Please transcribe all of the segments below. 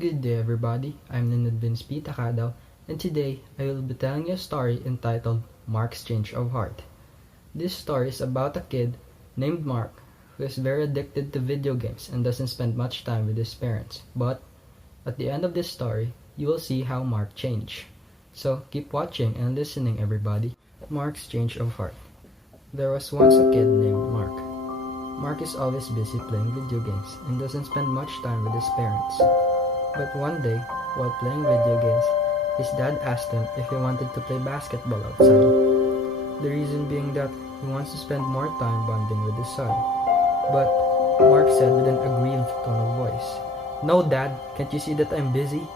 Good day everybody, I'm Lyndon and today I will be telling you a story entitled Mark's Change of Heart. This story is about a kid named Mark who is very addicted to video games and doesn't spend much time with his parents. But at the end of this story, you will see how Mark changed. So keep watching and listening everybody. Mark's Change of Heart. There was once a kid named Mark. Mark is always busy playing video games and doesn't spend much time with his parents. But one day, while playing video games, his dad asked him if he wanted to play basketball outside. The reason being that he wants to spend more time bonding with his son. But Mark said with an aggrieved tone of voice, "No dad, can't you see that I'm busy?"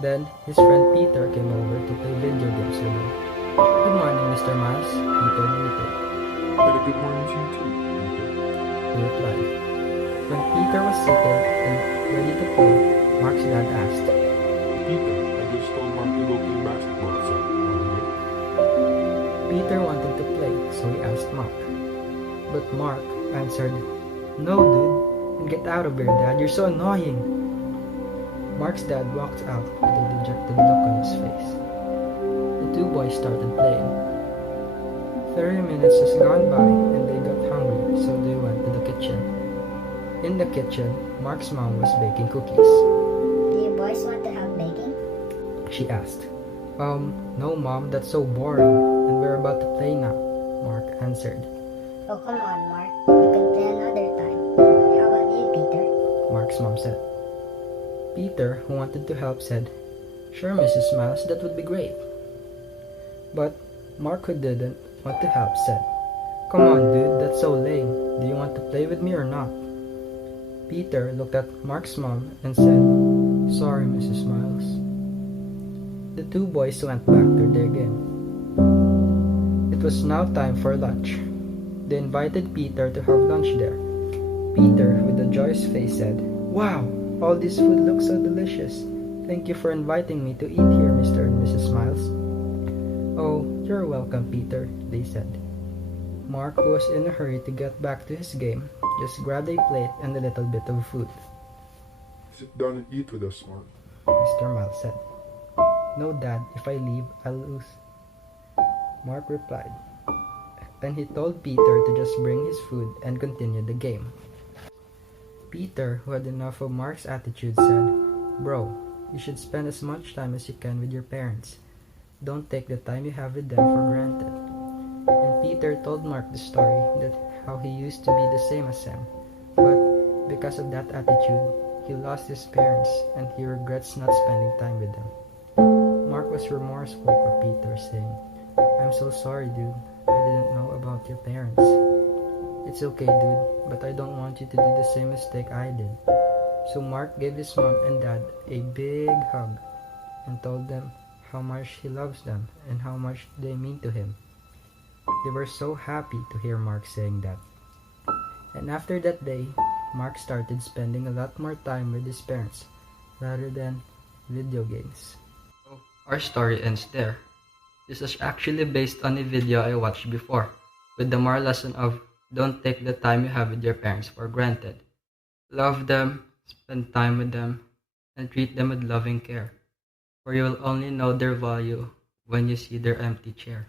Then his friend Peter came over to play video games with him. "Good morning, Mr. Miles," Peter greeted. Very good morning to you too, Peter. He replied. When Peter was seated and ready to play, Mark's dad asked, Peter, I just told Mark to go play basketball outside. Peter wanted to play, so he asked Mark. But Mark answered, "No, dude, and get out of here, Dad. You're so annoying." Mark's dad walked out with a dejected look on his face. The two boys started playing. 30 minutes has gone by and they got hungry, so they went to the kitchen. In the kitchen, Mark's mom was baking cookies. Do you boys want to help baking? She asked. No mom, that's so boring, and we're about to play now, Mark answered. Oh, come on, Mark. We can play another time. How about you, Peter? Mark's mom said. Peter, who wanted to help, said, "Sure, Mrs. Miles, that would be great." But Mark, who didn't want to help, said, "Come on, dude, that's so lame. Do you want to play with me or not?" Peter looked at Mark's mom and said, "Sorry, Mrs. Miles." The two boys went back to their game. It was now time for lunch. They invited Peter to have lunch there. Peter, with a joyous face, said, "Wow, all this food looks so delicious. Thank you for inviting me to eat here, Mr. and Mrs. Miles." "Oh, you're welcome, Peter," they said. Mark, who was in a hurry to get back to his game, just grabbed a plate and a little bit of food. Sit down and eat with us, Mark. Mr. Miles said. "No, Dad, if I leave, I'll lose," Mark replied. Then he told Peter to just bring his food and continue the game. Peter, who had enough of Mark's attitude, said, "Bro, you should spend as much time as you can with your parents. Don't take the time you have with them for granted." And Peter told Mark the story that how he used to be the same as him, but because of that attitude, he lost his parents and he regrets not spending time with them. Mark was remorseful for Peter, saying, "I'm so sorry, dude. I didn't know about your parents." "It's okay, dude, but I don't want you to do the same mistake I did." So Mark gave his mom and dad a big hug and told them how much he loves them and how much they mean to him. They were so happy to hear Mark saying that. And after that day, Mark started spending a lot more time with his parents rather than video games. Our story ends there. This is actually based on a video I watched before, with the moral lesson of don't take the time you have with your parents for granted. Love them, spend time with them, and treat them with loving care, for you will only know their value when you see their empty chair.